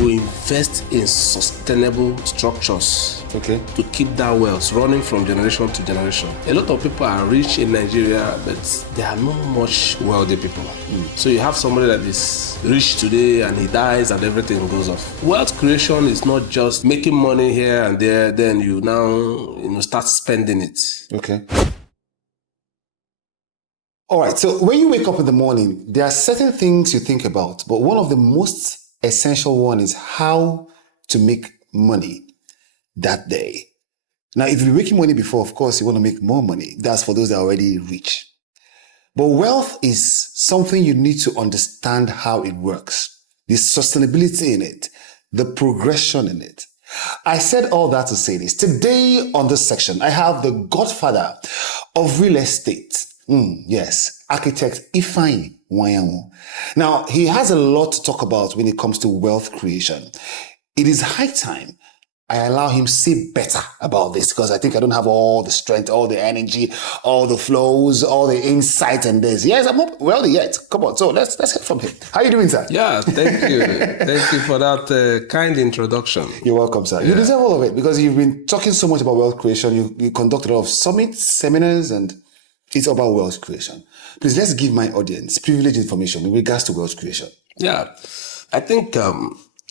you invest in sustainable structures to keep that wealth running from generation to generation. A lot of people are rich in Nigeria, but they are not much wealthy people. So you have somebody that is rich today and he dies and everything goes off. Wealth creation is not just making money here and there, then you now start spending it. Okay. All right. So when you wake up in the morning, there are certain things you think about, but one of the most essential one is how to make money that day. Now, if you've been making money before, of course, you want to make more money. That's for those that are already rich. But wealth is something you need to understand how it works, the sustainability in it, the progression in it. I said all that to say this. Today on this section, I have the godfather of real estate. Yes, architect Ifeanyi Nwayanwu. Now, he has a lot to talk about when it comes to wealth creation. It is high time I allow him to say better about this, because I think I don't have all the strength, all the energy, all the flows, all the insight and this. Yes, I'm not wealthy yet. Come on, so let's hear from him. How are you doing, sir? Yeah, thank you. Thank you for that kind introduction. You're welcome, sir. You deserve all of it, because you've been talking so much about wealth creation. You conduct a lot of summits, seminars, and it's about wealth creation. Please, let's give my audience privileged information in regards to wealth creation. Yeah, I think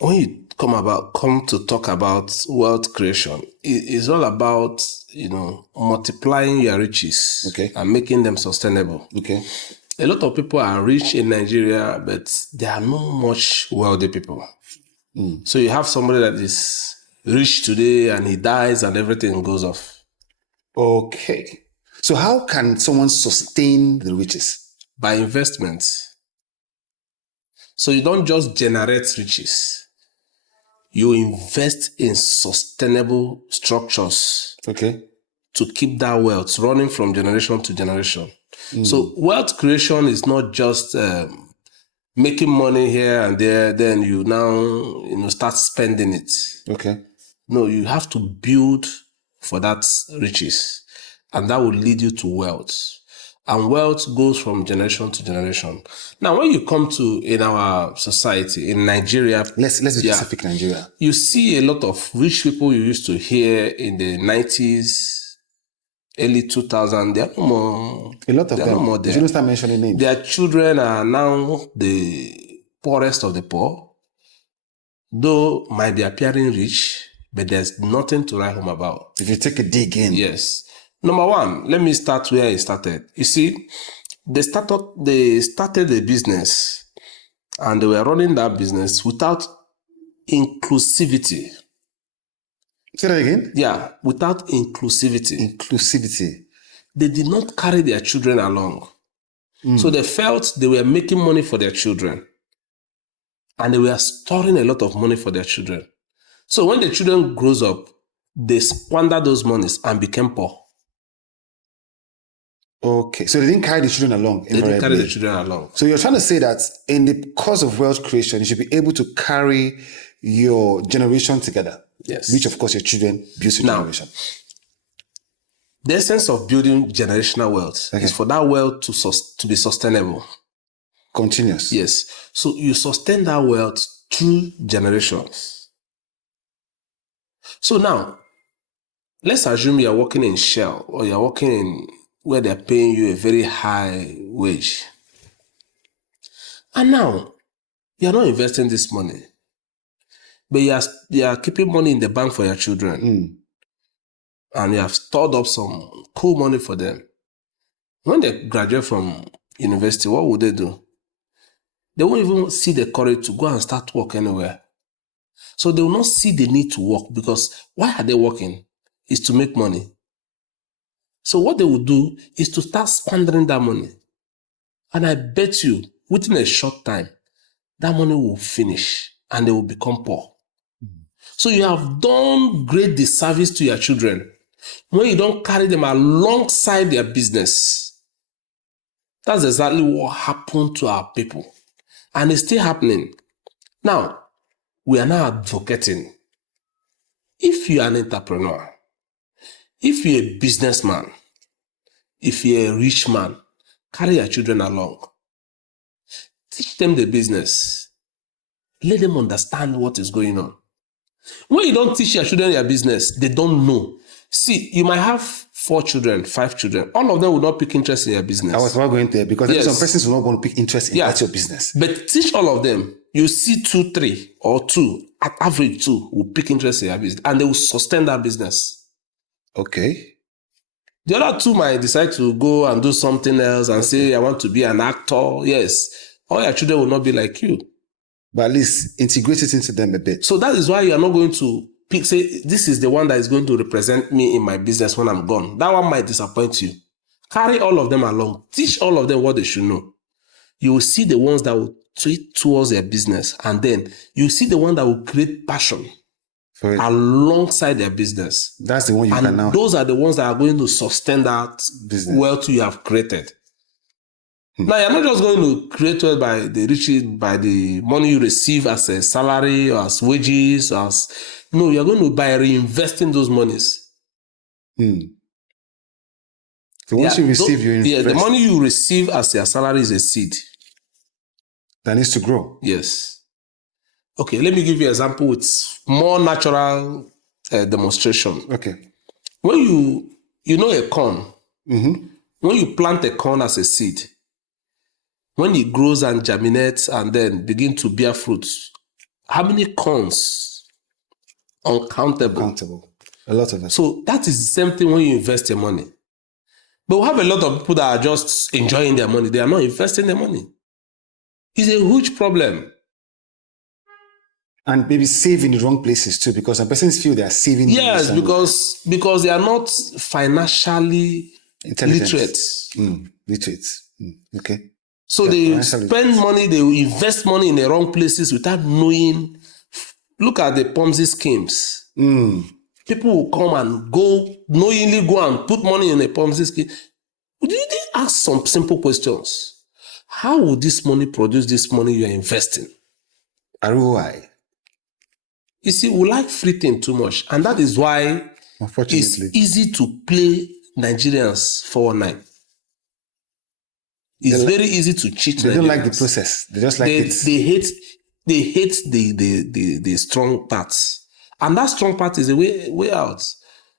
when you come to talk about wealth creation, it's all about multiplying your riches and making them sustainable. Okay. A lot of people are rich in Nigeria, but they are not much wealthy people. So you have somebody that is rich today and he dies and everything goes off. Okay. So how can someone sustain the riches? By investments. So you don't just generate riches. You invest in sustainable structures to keep that wealth running from generation to generation. So wealth creation is not just making money here and there, then you now start spending it. Okay. No, you have to build for that riches, and that will lead you to wealth. And wealth goes from generation to generation. Now, when you come to in our society, in Nigeria... Let's be specific, Nigeria. You see a lot of rich people you used to hear in the 90s, early 2000s. They are no more. A lot of them. No more there. You don't start mentioning names. Their children are now the poorest of the poor, though might be appearing rich, but there's nothing to write home about. If you take a dig in. Yes. Number one, let me start where it started. You see, they started the business and they were running that business without inclusivity. Say that again? Yeah, without inclusivity. Inclusivity. They did not carry their children along. So they felt they were making money for their children and they were storing a lot of money for their children. So when the children grows up, they squander those monies and became poor. Okay, so they didn't carry the children along. They didn't carry the children along. So you're trying to say that in the course of wealth creation, you should be able to carry your generation together. Yes. Which, of course, your children build your generation. The essence of building generational wealth is for that wealth to be sustainable. Continuous. Yes. So you sustain that wealth through generations. So now, let's assume you're working in Shell or you're working in where they're paying you a very high wage. And now, you're not investing this money, but you are keeping money in the bank for your children. And you have stored up some cool money for them. When they graduate from university, what would they do? They won't even see the courage to go and start work anywhere. So they will not see the need to work, because why are they working? Is to make money. So what they will do is to start squandering that money. And I bet you, within a short time, that money will finish and they will become poor. So you have done great disservice to your children when you don't carry them alongside their business. That's exactly what happened to our people. And it's still happening. Now, we are now advocating. If you're an entrepreneur, if you're a businessman, if you're a rich man, carry your children along. Teach them the business. Let them understand what is going on. When you don't teach your children your business, they don't know. See, you might have 4 children, 5 children. All of them will not pick interest in your business. I was not going there because some persons will not want to pick interest in that's your business. But teach all of them. You see 2, 3, or 2, at average 2 will pick interest in your business and they will sustain that business. Okay. The other 2 might decide to go and do something else and say, I want to be an actor. Yes. All your children will not be like you. But at least integrate it into them a bit. So that is why you are not going to say, this is the one that is going to represent me in my business when I'm gone. That one might disappoint you. Carry all of them along. Teach all of them what they should know. You will see the ones that will tweet towards their business. And then you see the one that will create passion alongside their business. That's the one you can now. And those are the ones that are going to sustain that business wealth you have created. Now, you're not just going to create wealth by the money you receive as a salary or as wages. No, you're going to by reinvesting those monies. So once you receive, you invest. The money you receive as your salary is a seed. That needs to grow. Yes. Okay, let me give you an example with more natural demonstration. Okay. When you know a corn, when you plant a corn as a seed, when it grows and germinates and then begin to bear fruits, how many corns? Uncountable. Uncountable. A lot of them. So that is the same thing when you invest your money. But we have a lot of people that are just enjoying their money. They are not investing their money. It's a huge problem. And maybe save in the wrong places too, because some persons feel they are saving. Yes, because they are not financially literate. Literate. Okay. So they spend money, they invest money in the wrong places without knowing. Look at the Ponzi schemes. People will come and knowingly go and put money in a Ponzi scheme. Would you ask some simple questions? How will this money produce this money you are investing? ROI. You see, we like free thing too much. And that is why it's easy to play Nigerians 419. It's very easy to cheat Nigerians. They don't like the process. They just like it. They hate the strong parts. And that strong part is a way out.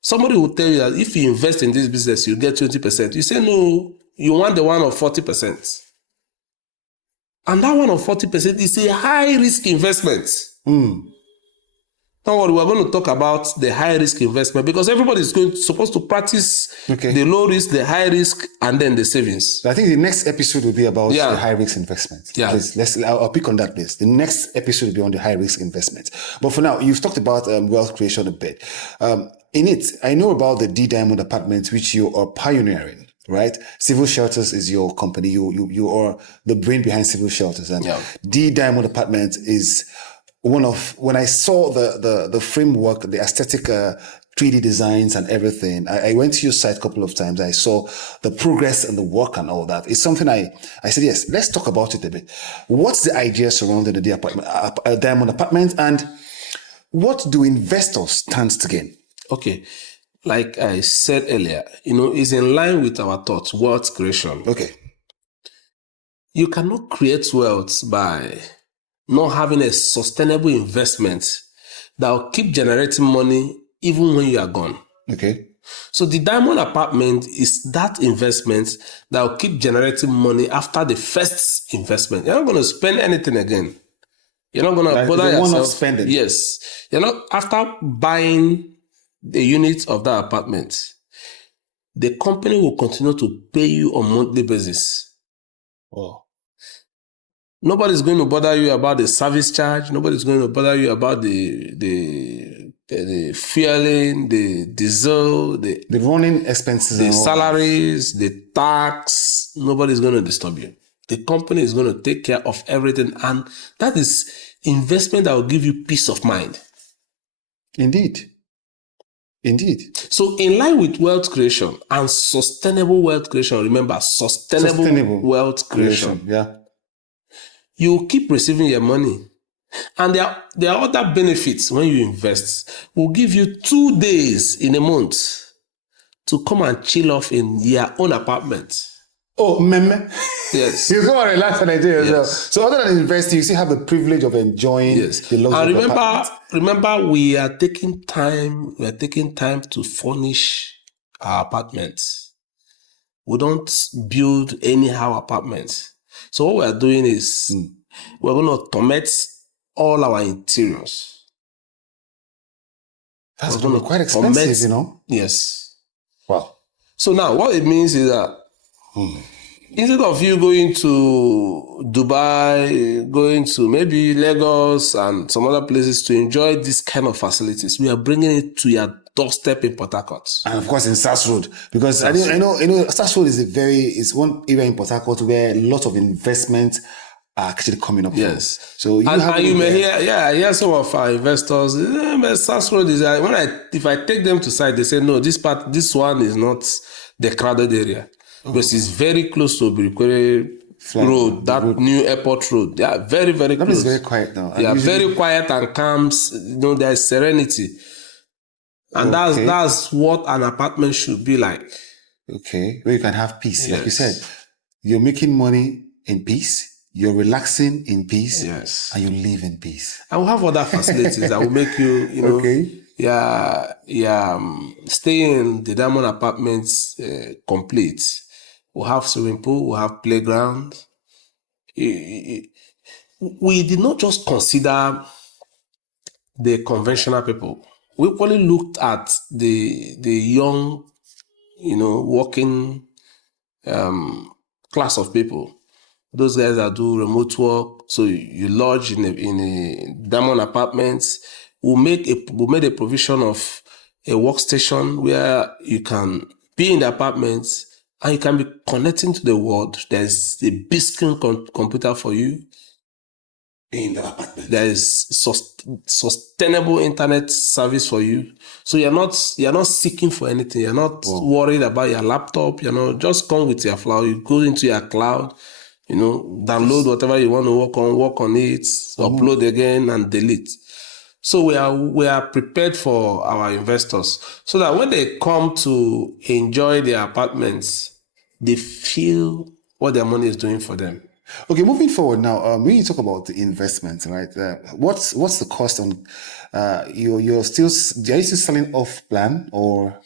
Somebody will tell you that if you invest in this business, you get 20%. You say, no, you want the one of 40%. And that one of 40% is a high-risk investment. Don't worry, we're going to talk about the high-risk investment because everybody is supposed to practice the low-risk, the high-risk, and then the savings. I think the next episode will be about the high-risk investment. Yeah. Please, I'll pick on that, please. The next episode will be on the high-risk investment. But for now, you've talked about wealth creation a bit. In it, I know about the D Diamond Apartments, which you are pioneering. Right? Civil Shelters is your company. You are the brain behind Civil Shelters. And D Diamond Apartments is one of, when I saw the framework, the aesthetic 3D designs and everything, I went to your site a couple of times. I saw the progress and the work and all that. It's something I said, yes, let's talk about it a bit. What's the idea surrounding the Diamond Apartment and what do investors stand to gain? Okay. Like I said earlier, is in line with our thoughts, wealth creation. Okay. You cannot create wealth by not having a sustainable investment that will keep generating money even when you are gone. Okay. So the Diamond Apartment is that investment that will keep generating money after the first investment. You're not going to spend anything again. You're not going to bother yourself. One-off spending. Yes. You're not, after buying the unit of that apartment, the company will continue to pay you on a monthly basis. Oh. Nobody's going to bother you about the service charge. Nobody's going to bother you about the fueling, the diesel, the running expenses, the salaries, the tax. Nobody's going to disturb you. The company is going to take care of everything. And that is investment that will give you peace of mind. Indeed. So in line with wealth creation and sustainable wealth creation, remember, sustainable wealth creation. Yeah. You keep receiving your money. And there are other benefits when you invest. We'll give you 2 days in a month to come and chill off in your own apartment. Oh, meme. Yes. You go and relax in Nigeria as well. Yes. So other than investing, you still have the privilege of enjoying the luxury of apartments. Remember, we are taking time to furnish our apartments. We don't build anyhow apartments. So what we are doing is we're going to automate all our interiors. That's going to be quite expensive, you know? Yes. Wow. So now what it means is that instead of you going to Dubai, going to maybe Lagos and some other places to enjoy this kind of facilities, we are bringing it to your doorstep in Port Harcourt. And of course in SAS Road, because I know SAS Road is one area in Port Harcourt where a lot of investment are actually coming up. Yes. From. So you may hear some of our investors. SAS Road is if I take them to site, they say no, this one is not the crowded area. Because it's very close to Birikwere Road, new airport road. They are very, very close. That is very quiet now. They are very quiet and calm. There's serenity. And that's what an apartment should be like. Okay. Where you can have peace. Yes. Like you said, you're making money in peace, you're relaxing in peace, yes, and you live in peace. And we'll have other facilities that will make you, stay in the Diamond Apartments complete. We'll have swimming pool, we'll have playground. We did not just consider the conventional people. We equally looked at the young, working class of people. Those guys that do remote work. So you lodge in a Diamond Apartments. We made a provision of a workstation where you can be in the apartments and you can be connecting to the world. There's a big screen computer for you. In the apartment. There is sustainable internet service for you. So you're not seeking for anything. You're not worried about your laptop. Just come with your flower. You go into your cloud, download whatever you want to work on it, upload again and delete. So we are prepared for our investors so that when they come to enjoy their apartments, they feel what their money is doing for them. Okay, moving forward now, when you talk about the investment, right? What's the cost on? Are you still selling off plan or?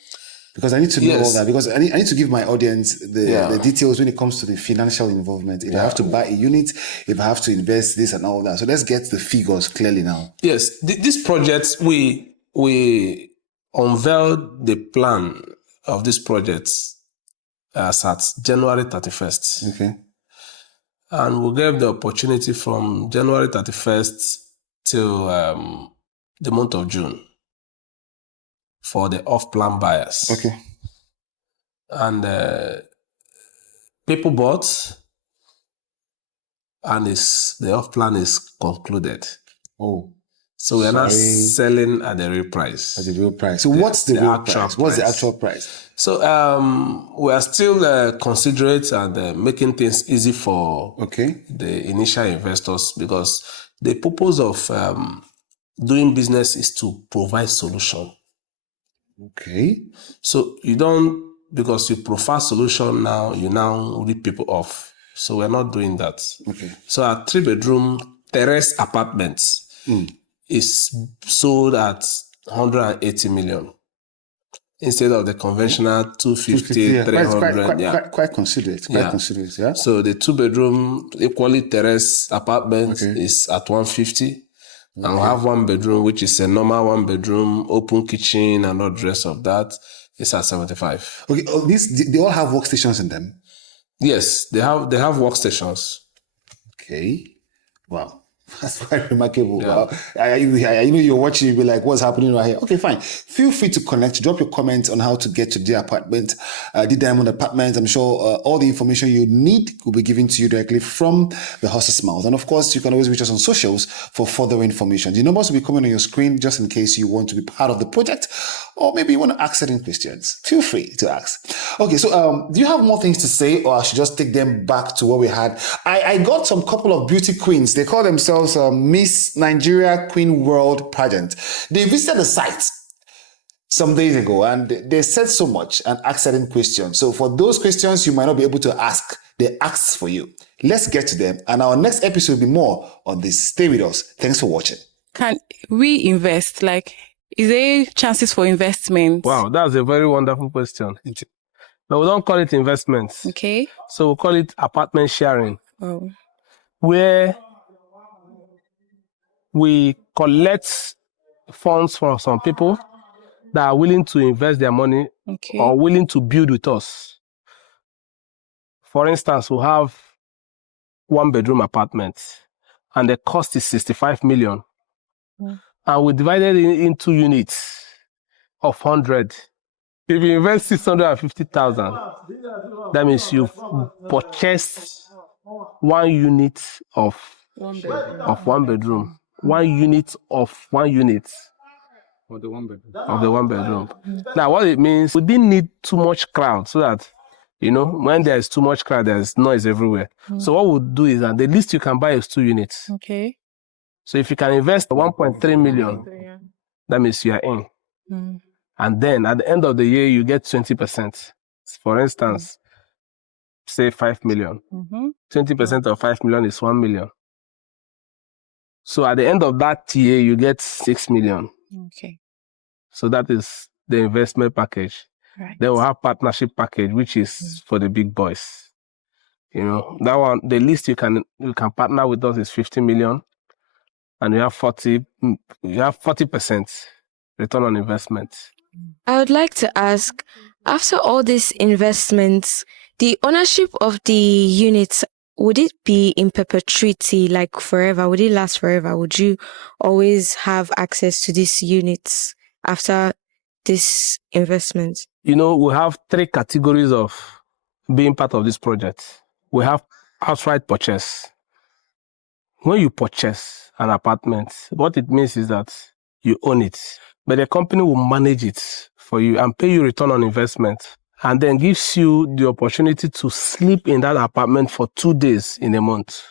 Because I need to know all that. Because I need to give my audience the details when it comes to the financial involvement. If I have to buy a unit, if I have to invest this and all that. So let's get the figures clearly now. Yes, this project we unveiled the plan of this project as at January 31st. Okay. And we gave the opportunity from January 31st till the month of June for the off-plan buyers. Okay. And people bought, and the off-plan is concluded. Oh. So we are not selling at the real price. At the real price. So what's the real price? What's the actual price? So we are still considerate and making things easy for the initial investors, because the purpose of doing business is to provide solution. Okay. So you don't, because you provide solution now, you now rip people off. So we're not doing that. Okay. So our 3-bedroom terrace apartments is sold at 180 million instead of the conventional 250, 300. Quite considerate. Considerate, yeah. So the 2-bedroom equally terrace apartment is at 150. And we have 1 bedroom, which is a normal 1 bedroom, open kitchen and all the rest of that. It's at 75. Okay, they all have workstations in them? Yes, they have workstations. Okay. Wow. That's quite remarkable. Yeah. Wow. I know you're watching, you'll be like, what's happening right here? Okay, fine. Feel free to connect, drop your comments on how to get to the apartment, the Diamond Apartments. I'm sure all the information you need will be given to you directly from the horse's mouth. And of course, you can always reach us on socials for further information. The numbers will be coming on your screen just in case you want to be part of the project, or maybe you want to ask certain questions. Feel free to ask. Okay, so do you have more things to say, or I should just take them back to what we had? I got some couple of beauty queens. They call themselves Miss Nigeria Queen World Pageant. They visited the site. some days ago, and they said so much and asked certain questions. So for those questions you might not be able to ask, they asked for you. Let's get to them, and our next episode will be more on this. Stay with us. Thanks for watching. Can we invest? Like, is there chances for investment? Wow, that's a very wonderful question. But we don't call it investments. Okay. So we call it apartment sharing, Oh. where we collect funds from some people that are willing to invest their money Okay. or willing to build with us. For instance, we have 1-bedroom apartments and the cost is 65 million. And we divided it into units of 100. If you invest 650,000, that means you've purchased 1 unit of 1 bedroom. 1 unit of 1 unit. Of the 1 bedroom. Of the 1 bedroom. Now, what it means, we didn't need too much crowd so that, when there's too much crowd, there's noise everywhere. So what we'll do is that the least you can buy is 2 units. Okay. So if you can invest 1.3 million, that means you are in. And then at the end of the year, you get 20%. For instance, say 5 million. 20% of 5 million is 1 million. So at the end of that year, you get 6 million. Okay. So that is the investment package. Right. Then we'll have partnership package, which is for the big boys. That one, the least you can partner with us is 50 million. And you have 40% return on investment. I would like to ask, after all these investments, the ownership of the units, would it be in perpetuity, like forever? Would it last forever? Would you always have access to these units after this investment? We have 3 categories of being part of this project. We have outright purchase. When you purchase an apartment, what it means is that you own it, but the company will manage it for you and pay you return on investment, and then gives you the opportunity to sleep in that apartment for 2 days in a month.